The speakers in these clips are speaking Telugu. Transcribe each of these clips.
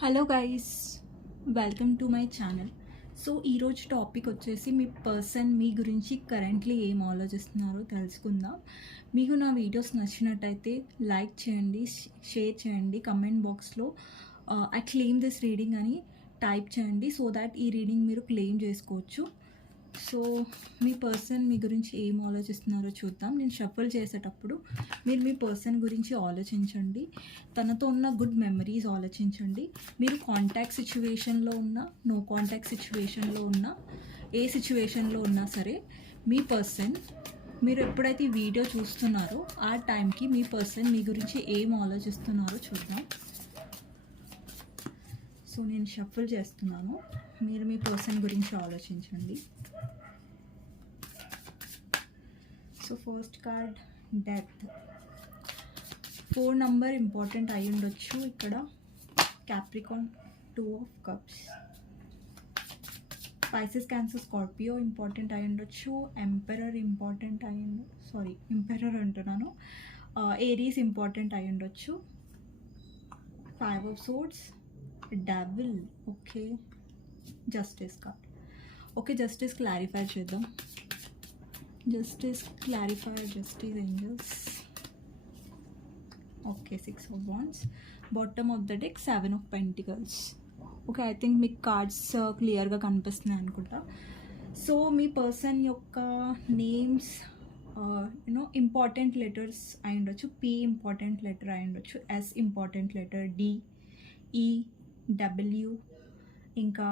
Hello guys welcome to my channel so ఈరోజు టాపిక్ వచ్చేసి మీ పర్సన్ మీ గురించి కరెంట్లీ ఏం ఆలోచిస్తున్నారో తెలుసుకుందాం. మీకు నా వీడియోస్ నచ్చినట్టయితే లైక్ చేయండి షేర్ చేయండి కమెంట్ బాక్స్లో ఐ క్లెయిమ్ దిస్ రీడింగ్ అని టైప్ చేయండి సో దాట్ ఈ రీడింగ్ మీరు క్లెయిమ్ చేసుకోవచ్చు. సో మీ పర్సన్ మీ గురించి ఏం ఆలోచిస్తున్నారో చూద్దాం. నేను షఫల్ చేసేటప్పుడు మీరు మీ పర్సన్ గురించి ఆలోచించండి. తనతో ఉన్న గుడ్ మెమరీస్ ఆలోచించండి. మీరు కాంటాక్ట్ సిచ్యువేషన్లో ఉన్నా నో కాంటాక్ట్ సిచ్యువేషన్లో ఉన్నా ఏ సిచ్యువేషన్లో ఉన్నా సరే మీ పర్సన్ మీరు ఎప్పుడైతే వీడియో చూస్తున్నారో ఆ టైంకి మీ పర్సన్ మీ గురించి ఏం ఆలోచిస్తున్నారో చూద్దాం. సో నేను షఫుల్ చేస్తున్నాను. మీరు మీ పర్సన్ గురించి ఆలోచించండి. So first card death. Four number important అయి ఉండొచ్చు ఇక్కడ. Capricorn two of cups Pisces Cancer Scorpio important అయి ఉండొచ్చు. ఎంపెరర్ ఇంపార్టెంట్ అయి సారీ ఎంపెరర్ అంటున్నాను. Uh, ఏరీస్ ఇంపార్టెంట్ అయి ఉండొచ్చు. Five of swords double okay justice card okay justice clarify చేద్దాం justice clarify justice angels okay six of wands bottom of the deck seven of pentacles okay I think మీకు కార్డ్స్ క్లియర్గా కనిపిస్తున్నాయి అనుకుంటా సో మీ పర్సన్ యొక్క names you know important letters అయి ఉండొచ్చు పి ఇంపార్టెంట్ లెటర్ అయి ఉండొచ్చు S important letter D E W. ఇంకా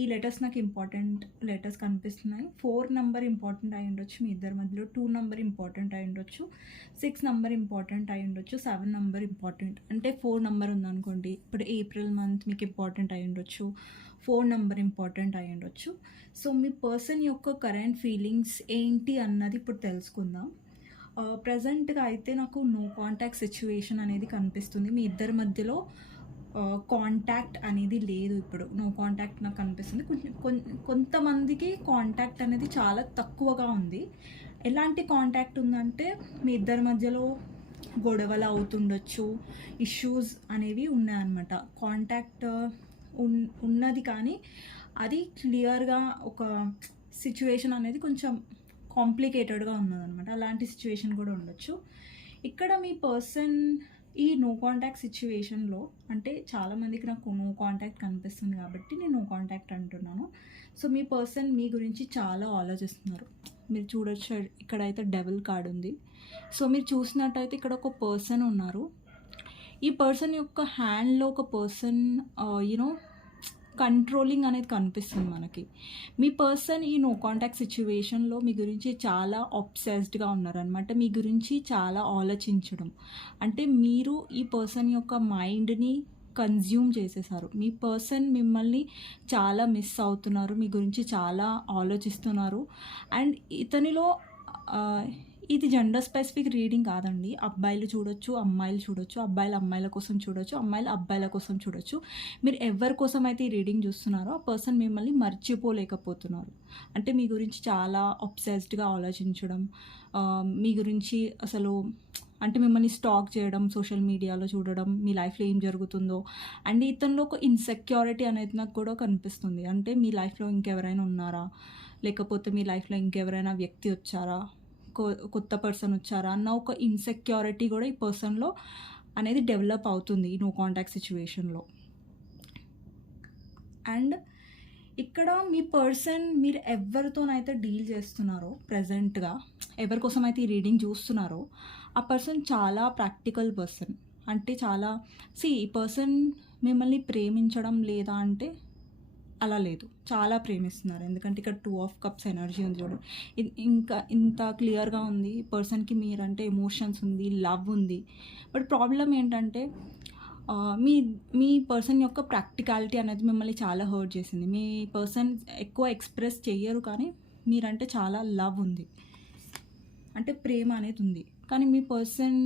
ఈ లెటర్స్ నాకు ఇంపార్టెంట్ లెటర్స్ కనిపిస్తున్నాయి. ఫోర్ నెంబర్ ఇంపార్టెంట్ అయి ఉండొచ్చు మీ ఇద్దరి మధ్యలో. టూ నెంబర్ ఇంపార్టెంట్ అయి ఉండొచ్చు. సిక్స్ నెంబర్ ఇంపార్టెంట్ అయి ఉండొచ్చు. Seven number important. అంటే ఫోర్ నెంబర్ ఉందనుకోండి. ఇప్పుడు ఏప్రిల్ మంత్ మీకు ఇంపార్టెంట్ అయి ఉండొచ్చు. ఫోర్ నెంబర్ ఇంపార్టెంట్ అయి ఉండొచ్చు. సో మీ పర్సన్ యొక్క కరెంట్ ఫీలింగ్స్ ఏంటి అన్నది ఇప్పుడు తెలుసుకుందాం. ప్రజెంట్గా అయితే నాకు నో కాంటాక్ట్ సిచ్యువేషన్ అనేది కనిపిస్తుంది. మీ ఇద్దరి మధ్యలో కాంటాక్ట్ అనేది లేదు ఇప్పుడు. నో కాంటాక్ట్ నాకు అనిపిస్తుంది. కొంచెం కొంతమందికి కాంటాక్ట్ అనేది చాలా తక్కువగా ఉంది. ఎలాంటి కాంటాక్ట్ ఉందంటే మీ ఇద్దరి మధ్యలో గొడవలు అవుతుండొచ్చు ఇష్యూస్ అనేవి ఉన్నాయన్నమాట. కాంటాక్ట్ ఉన్ ఉన్నది కానీ అది క్లియర్గా ఒక సిచ్యువేషన్ అనేది కొంచెం కాంప్లికేటెడ్గా ఉన్నదనమాట అలాంటి సిచ్యువేషన్ కూడా ఉండొచ్చు. ఇక్కడ మీ పర్సన్ ఈ నో కాంటాక్ట్ సిచ్యువేషన్లో అంటే చాలామందికి నాకు నో కాంటాక్ట్ కనిపిస్తుంది కాబట్టి నేను నో కాంటాక్ట్ అంటున్నాను. సో మీ పర్సన్ మీ గురించి చాలా ఆలోచిస్తున్నారు. మీరు చూడొచ్చు ఇక్కడైతే డెవల్ కార్డ్ ఉంది. సో మీరు చూసినట్టయితే ఇక్కడ ఒక పర్సన్ ఉన్నారు. ఈ పర్సన్ యొక్క హ్యాండ్లో ఒక పర్సన్ యూనో uh, కంట్రోలింగ్ అనేది కనిపిస్తుంది మనకి. మీ పర్సన్ ఈ నో కాంటాక్ట్ సిచ్యువేషన్లో మీ గురించి చాలా అబ్సెస్డ్గా ఉన్నారనమాట మీ గురించి చాలా ఆలోచించడం. అంటే మీరు ఈ పర్సన్ యొక్క మైండ్ని కన్జ్యూమ్ చేసేసారు. మీ పర్సన్ మిమ్మల్ని చాలా మిస్ అవుతున్నారు. మీ గురించి చాలా ఆలోచిస్తున్నారు. అండ్ ఇతనిలో ఇది జెండర్ స్పెసిఫిక్ రీడింగ్ కాదండి. అబ్బాయిలు చూడొచ్చు అమ్మాయిలు చూడొచ్చు అబ్బాయిలు అమ్మాయిల కోసం చూడొచ్చు అమ్మాయిలు అబ్బాయిల కోసం చూడొచ్చు. మీరు ఎవరి కోసం అయితే ఈ రీడింగ్ చూస్తున్నారో ఆ పర్సన్ మిమ్మల్ని మర్చిపోలేకపోతున్నారు. అంటే మీ గురించి చాలా అబ్సెస్డ్గా ఆలోచించడం మీ గురించి అసలు అంటే మిమ్మల్ని స్టాక్ చేయడం సోషల్ మీడియాలో చూడడం మీ లైఫ్లో ఏం జరుగుతుందో అండ్ ఇతనిలో ఒక ఇన్సెక్యూరిటీ అనేది నాకు కూడా కనిపిస్తుంది. అంటే మీ లైఫ్లో ఇంకెవరైనా ఉన్నారా? లేకపోతే మీ లైఫ్లో ఇంకెవరైనా వ్యక్తి వచ్చారా? కొత్త పర్సన్ వచ్చారా అన్న ఒక ఇన్సెక్యూరిటీ కూడా ఈ పర్సన్లో అనేది డెవలప్ అవుతుంది ఈ నో కాంటాక్ట్ సిచ్యువేషన్లో అండ్ ఇక్కడ మీ పర్సన్ మీరు ఎవరితోనైతే డీల్ చేస్తున్నారో ప్రజెంట్గా ఎవరి కోసం అయితే ఈ రీడింగ్ చూస్తున్నారో ఆ పర్సన్ చాలా ప్రాక్టికల్ పర్సన్. అంటే చాలా సి ఈ పర్సన్ మిమ్మల్ని ప్రేమించడం లేదా అంటే అలా లేదు. చాలా ప్రేమిస్తున్నారు. ఎందుకంటే ఇక్కడ టూ ఆఫ్ కప్స్ ఎనర్జీ ఉంది చూడండి ఇంకా ఇంత క్లియర్గా ఉంది. పర్సన్కి మీరంటే ఎమోషన్స్ ఉంది లవ్ ఉంది. బట్ ప్రాబ్లం ఏంటంటే మీ మీ పర్సన్ యొక్క ప్రాక్టికాలిటీ అనేది మిమ్మల్ని చాలా హర్ట్ చేసింది. మీ పర్సన్ ఎక్కువ ఎక్స్ప్రెస్ చెయ్యరు కానీ మీరంటే చాలా లవ్ ఉంది. అంటే ప్రేమ అనేది ఉంది. కానీ మీ పర్సన్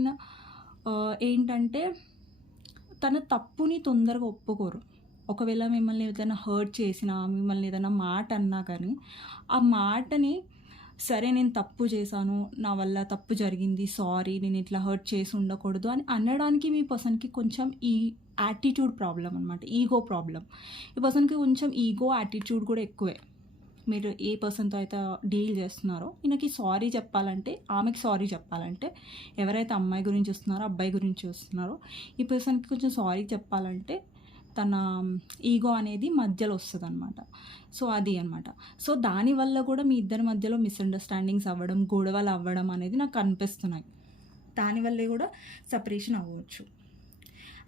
ఏంటంటే తన తప్పుని తొందరగా ఒప్పుకోరు. ఒకవేళ మిమ్మల్ని ఏదైనా హర్ట్ చేసినా మిమ్మల్ని ఏదైనా మాట అన్నా కానీ ఆ మాటని సరే నేను తప్పు చేశాను నా వల్ల తప్పు జరిగింది సారీ నేను ఇట్లా హర్ట్ చేసి ఉండకూడదు అని అనడానికి మీ పర్సన్కి కొంచెం ఈ యాటిట్యూడ్ ప్రాబ్లం అనమాట ఈగో ప్రాబ్లం ఈ పర్సన్కి కొంచెం ఈగో యాటిట్యూడ్ కూడా ఎక్కువే. మీరు ఏ పర్సన్తో అయితే డీల్ చేస్తున్నారో ఈయనకి సారీ చెప్పాలంటే ఆమెకి సారీ చెప్పాలంటే ఎవరైతే అమ్మాయి గురించి వస్తున్నారో అబ్బాయి గురించి వస్తున్నారో ఈ పర్సన్కి కొంచెం సారీ చెప్పాలంటే తన ఈగో అనేది మధ్యలో వస్తుంది అనమాట సో అది అనమాట సో దానివల్ల కూడా మీ ఇద్దరి మధ్యలో మిస్అండర్స్టాండింగ్స్ అవ్వడం గొడవలు అవ్వడం అనేది నాకు కనిపిస్తున్నాయి దానివల్లే కూడా సపరేషన్ అవ్వచ్చు.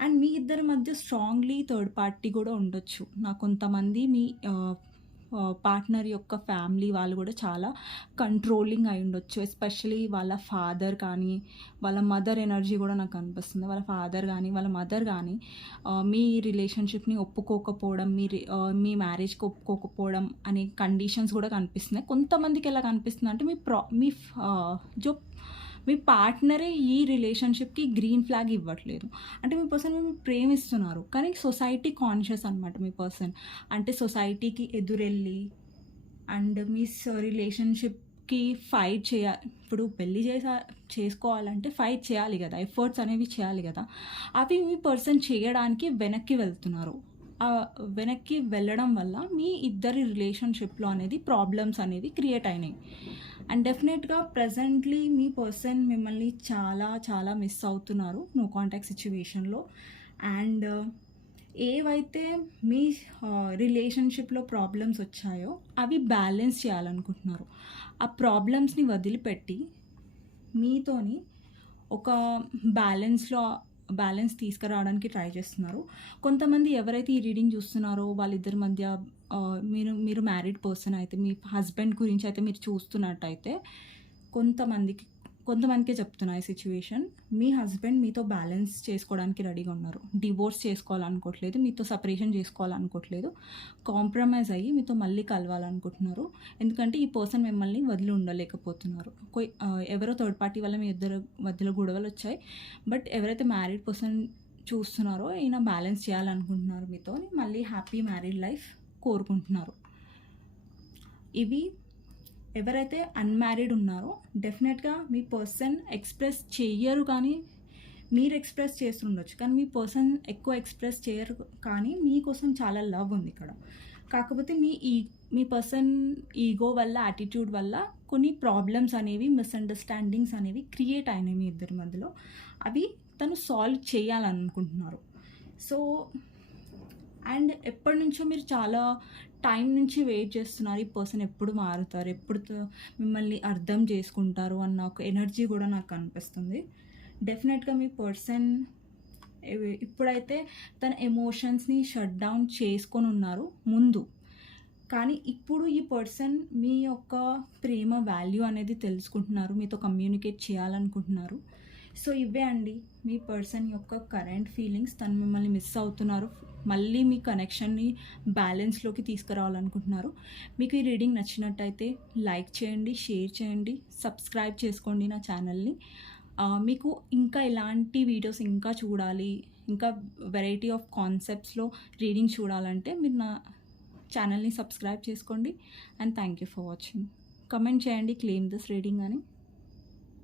అండ్ మీ ఇద్దరి మధ్య స్ట్రాంగ్లీ థర్డ్ పార్టీ కూడా ఉండొచ్చు. నా కొంతమంది మీ పార్ట్నర్ యొక్క ఫ్యామిలీ వాళ్ళు కూడా చాలా కంట్రోలింగ్ అయి ఉండొచ్చు. ఎస్పెషలీ వాళ్ళ ఫాదర్ కానీ వాళ్ళ మదర్ ఎనర్జీ కూడా నాకు అనిపిస్తుంది. వాళ్ళ ఫాదర్ కానీ వాళ్ళ మదర్ కానీ మీ రిలేషన్షిప్ని ఒప్పుకోకపోవడం మీ రి- మీ మ్యారేజ్కి ఒప్పుకోకపోవడం అనే కండిషన్స్ కూడా కనిపిస్తున్నాయి. కొంతమందికి ఎలా కనిపిస్తుంది అంటే మీ ప్రా మీ జో మీ పార్ట్నరే ఈ రిలేషన్షిప్కి గ్రీన్ ఫ్లాగ్ ఇవ్వట్లేదు. అంటే మీ పర్సన్ మేము ప్రేమిస్తున్నారు. కానీ సొసైటీ కాన్షియస్ అనమాట మీ పర్సన్. అంటే సొసైటీకి ఎదురెళ్ళి అండ్ మీ రిలేషన్షిప్కి ఫైట్ చేయాలి ఇప్పుడు పెళ్ళి చేసా చేసుకోవాలంటే ఫైట్ చేయాలి కదా. ఎఫర్ట్స్ అనేవి చేయాలి కదా. అవి మీ పర్సన్ చేయడానికి వెనక్కి వెళ్తున్నారు. వెనక్కి వెళ్ళడం వల్ల మీ ఇద్దరి రిలేషన్షిప్లో అనేది ప్రాబ్లమ్స్ అనేవి క్రియేట్ అయినాయి. అండ్ డెఫినెట్గా ప్రజెంట్లీ మీ పర్సన్ మిమ్మల్ని చాలా చాలా మిస్ అవుతున్నారు నో కాంటాక్ట్ సిచ్యువేషన్లో అండ్ ఏవైతే మీ uh, రిలేషన్షిప్లో ప్రాబ్లమ్స్ వచ్చాయో అవి బ్యాలెన్స్ చేయాలనుకుంటున్నారు. ఆ ప్రాబ్లమ్స్ని వదిలిపెట్టి మీతోని ఒక బ్యాలెన్స్లో బ్యాలెన్స్ తీసుకురావడానికి ట్రై చేస్తున్నారు. కొంతమంది ఎవరైతే ఈ రీడింగ్ చూస్తున్నారో వాళ్ళిద్దరి మధ్య మీరు మీరు మ్యారీడ్ పర్సన్ అయితే మీ హస్బెండ్ గురించి అయితే మీరు చూస్తున్నట్టయితే కొంతమందికి కొంతమందికే చెప్తున్నా ఈ సిచ్యువేషన్ మీ హస్బెండ్ మీతో బ్యాలెన్స్ చేసుకోవడానికి రెడీగా ఉన్నారు. డివోర్స్ చేసుకోవాలనుకోవట్లేదు మీతో సపరేషన్ చేసుకోవాలనుకోవట్లేదు. కాంప్రమైజ్ అయ్యి మీతో మళ్ళీ కలవాలనుకుంటున్నారు. ఎందుకంటే ఈ పర్సన్ మిమ్మల్ని వదిలి ఉండలేకపోతున్నారు. కొయ్ ఎవరో థర్డ్ పార్టీ వల్ల మీ ఇద్దరు మధ్యలో గొడవలు వచ్చాయి. బట్ ఎవరైతే మ్యారీడ్ పర్సన్ చూస్తున్నారో ఈయన బ్యాలెన్స్ చేయాలనుకుంటున్నారు మీతో మళ్ళీ హ్యాపీ మ్యారీడ్ లైఫ్ కోరుకుంటున్నారు. ఇవి ఎవరైతే అన్మ్యారీడ్ ఉన్నారో డెఫినెట్గా మీ పర్సన్ ఎక్స్ప్రెస్ చెయ్యరు కానీ మీరు ఎక్స్ప్రెస్ చేస్తుండొచ్చు. కానీ మీ పర్సన్ ఎక్కువ ఎక్స్ప్రెస్ చేయరు కానీ మీకోసం చాలా లవ్ ఉంది ఇక్కడ. కాకపోతే మీ ఈ మీ పర్సన్ ఈగో వల్ల యాటిట్యూడ్ వల్ల కొన్ని ప్రాబ్లమ్స్ అనేవి మిస్అండర్స్టాండింగ్స్ అనేవి క్రియేట్ అయినాయి మీ ఇద్దరి మధ్యలో. అవి తను సాల్వ్ చేయాలనుకుంటున్నారు. సో అండ్ ఎప్పటి నుంచో మీరు చాలా టైం నుంచి వెయిట్ చేస్తున్నారు. ఈ పర్సన్ ఎప్పుడు మారుతారు? ఎప్పుడు మిమ్మల్ని అర్థం చేసుకుంటారు? అన్న ఒక ఎనర్జీ కూడా నాకు అనిపిస్తుంది. డెఫినెట్గా మీ పర్సన్ ఇప్పుడైతే తన ఎమోషన్స్ని షట్ డౌన్ చేసుకొని ఉన్నారు ముందు. కానీ ఇప్పుడు ఈ పర్సన్ మీ యొక్క ప్రేమ వాల్యూ అనేది తెలుసుకుంటున్నారు. మీతో కమ్యూనికేట్ చేయాలనుకుంటున్నారు. సో ఇవే అండి మీ పర్సన్ యొక్క కరెంట్ ఫీలింగ్స్. తను మిమ్మల్ని మిస్ అవుతున్నారు. మళ్ళీ మీ కనెక్షన్ని బ్యాలెన్స్లోకి తీసుకురావాలనుకుంటున్నారు. మీకు ఈ రీడింగ్ నచ్చినట్టయితే లైక్ చేయండి షేర్ చేయండి సబ్స్క్రైబ్ చేసుకోండి నా ఛానల్ని. మీకు ఇంకా ఇలాంటి వీడియోస్ ఇంకా చూడాలి ఇంకా వెరైటీ ఆఫ్ కాన్సెప్ట్స్లో రీడింగ్ చూడాలంటే మీరు నా ఛానల్ని సబ్స్క్రైబ్ చేసుకోండి. And thank you for watching. Comment చేయండి క్లెయిమ్ దిస్ రీడింగ్ అని.